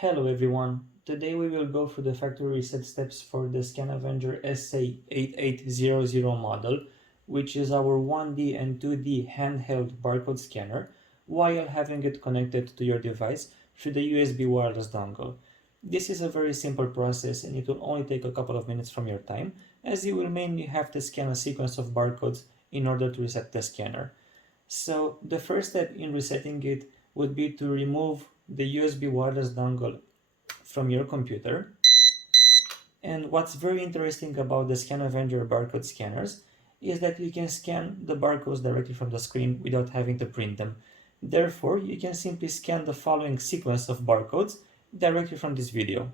Hello everyone, today we will go through the factory reset steps for the ScanAvenger SA8800 model, which is our 1D and 2D handheld barcode scanner, while having it connected to your device through the USB wireless dongle. This is a very simple process and it will only take a couple of minutes from your time, as you will mainly have to scan a sequence of barcodes in order to reset the scanner. So the first step in resetting it would be to remove the USB wireless dongle from your computer. And what's very interesting about the ScanAvenger barcode scanners is that you can scan the barcodes directly from the screen without having to print them. Therefore, you can simply scan the following sequence of barcodes directly from this video.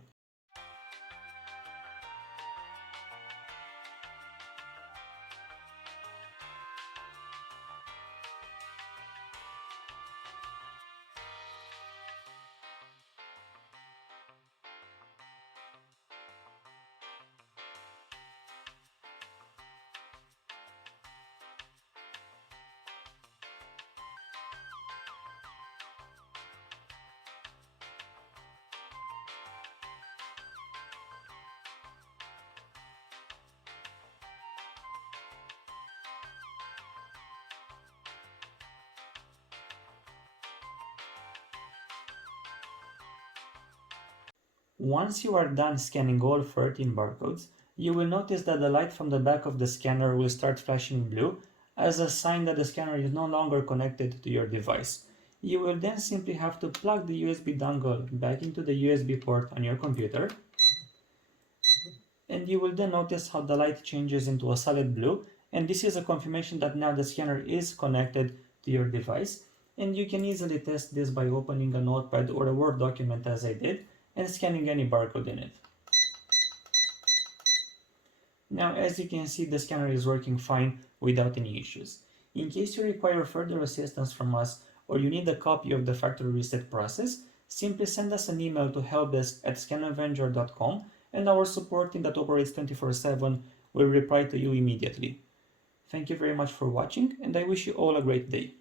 Once you are done scanning all 13 barcodes, you will notice that the light from the back of the scanner will start flashing blue as a sign that the scanner is no longer connected to your device. You will then simply have to plug the USB dongle back into the USB port on your computer, and you will then notice how the light changes into a solid blue, and this is a confirmation that now the scanner is connected to your device. And you can easily test this by opening a notepad or a Word document as I did, and scanning any barcode in it. Now, as you can see, the scanner is working fine without any issues. In case you require further assistance from us or you need a copy of the factory reset process, simply send us an email to helpdesk@scanavenger.com and our support team that operates 24/7 will reply to you immediately. Thank you very much for watching, and I wish you all a great day.